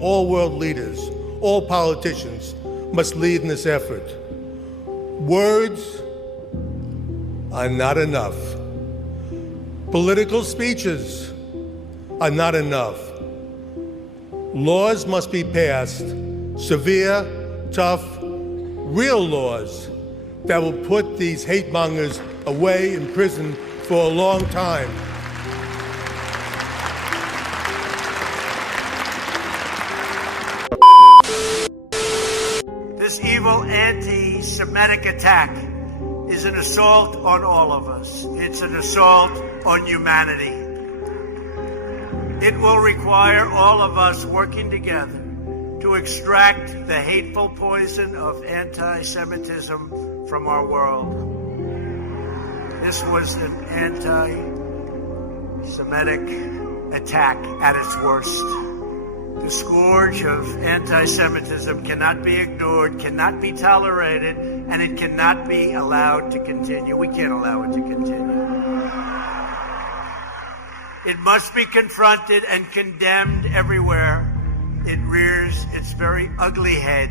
all world leaders, all politicians must lead in this effort. Words are not enough. Political speeches are not enough. Laws must be passed, severe, tough, real laws that will put these hate mongers away in prison for a long time. This evil anti-Semitic attack is an assault on all of us. It's an assault on humanity. It will require all of us working together to extract the hateful poison of anti-Semitism from our world. This was an anti-Semitic attack at its worst. The scourge of anti-Semitism cannot be ignored, cannot be tolerated, and it cannot be allowed to continue. We can't allow it to continue. It must be confronted and condemned everywhere it rears its very ugly head.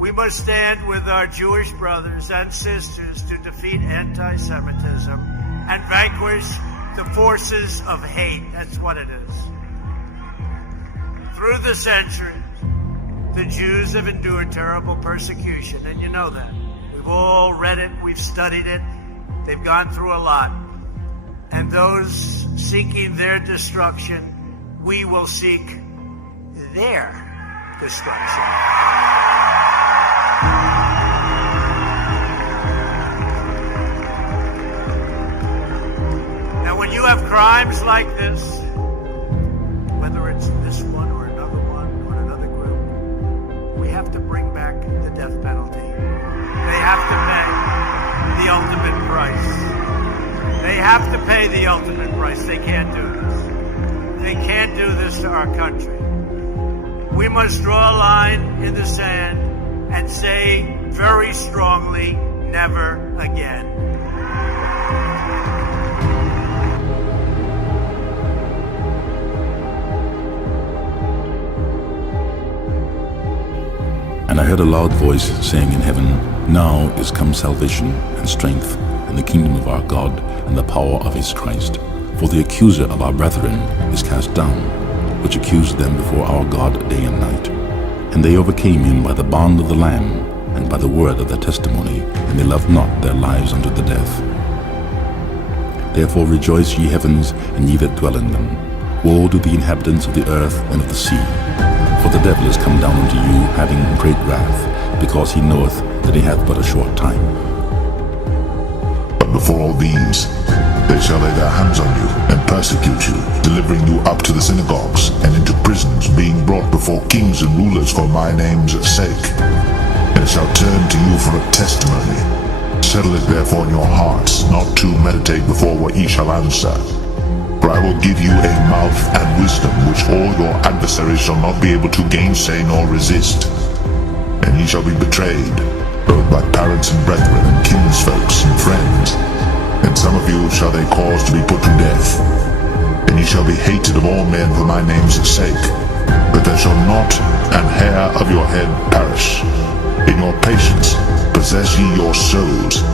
We must stand with our Jewish brothers and sisters to defeat anti-Semitism and vanquish the forces of hate. That's what it is. Through the centuries, the Jews have endured terrible persecution, and you know that. We've all read it, we've studied it. They've gone through a lot. And those seeking their destruction, we will seek their destruction. Now, when you have crimes like this, whether it's this one or another one or another group, we have to bring back the death penalty. They have to pay the ultimate price. They have to pay the ultimate price. They can't do this. They can't do this to our country. We must draw a line in the sand and say very strongly, never again. And I heard a loud voice saying in heaven, Now is come salvation and strength and the kingdom of our God and the power of his Christ. For the accuser of our brethren is cast down, which accused them before our God day and night. And they overcame him by the bond of the Lamb and by the word of their testimony, and they loved not their lives unto the death. Therefore rejoice, ye heavens, and ye that dwell in them. Woe to the inhabitants of the earth and of the sea. For the devil is come down unto you, having great wrath, because he knoweth that he hath but a short time. But before all these, they shall lay their hands on you, and persecute you, delivering you up to the synagogues, and into prisons, being brought before kings and rulers for my name's sake. And it shall turn to you for a testimony. Settle it therefore in your hearts, not to meditate before what ye shall answer. For I will give you a mouth and wisdom, which all your adversaries shall not be able to gainsay nor resist. And ye shall be betrayed, both by parents and brethren, and kinsfolks and friends. And some of you shall they cause to be put to death. And ye shall be hated of all men for my name's sake. But there shall not an hair of your head perish. In your patience possess ye your souls.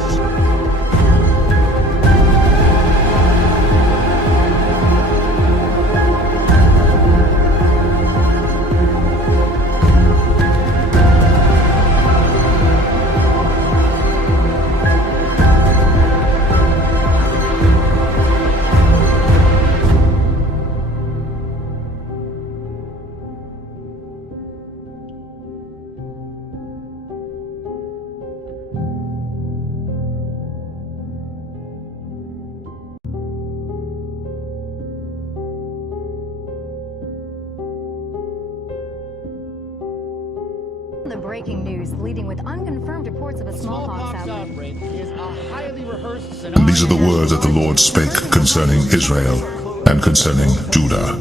The breaking news leading with unconfirmed reports of a smallpox outbreak is a highly rehearsed scenario. These are the words that the Lord spake concerning Israel and concerning Judah.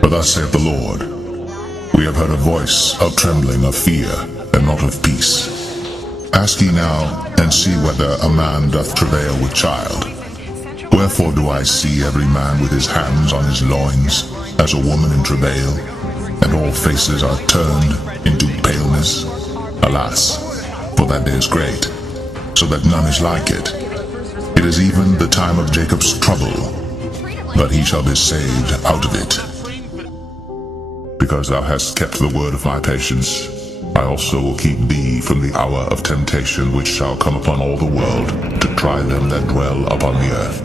For thus saith the Lord, we have heard a voice of trembling, of fear, and not of peace. Ask ye now, and see whether a man doth travail with child. Wherefore do I see every man with his hands on his loins, as a woman in travail? and all faces are turned into paleness. Alas, for that day is great, so that none is like it. It is even the time of Jacob's trouble, but he shall be saved out of it. Because thou hast kept the word of my patience, I also will keep thee from the hour of temptation which shall come upon all the world, to try them that dwell upon the earth.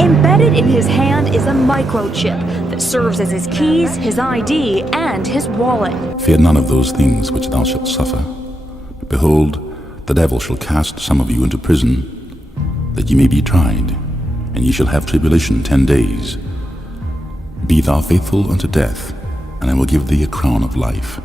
Embedded in his hand is a microchip that serves as his keys, his ID, and his wallet. Fear none of those things which thou shalt suffer. Behold, the devil shall cast some of you into prison, that ye may be tried, and ye shall have tribulation 10 days. Be thou faithful unto death, and I will give thee a crown of life.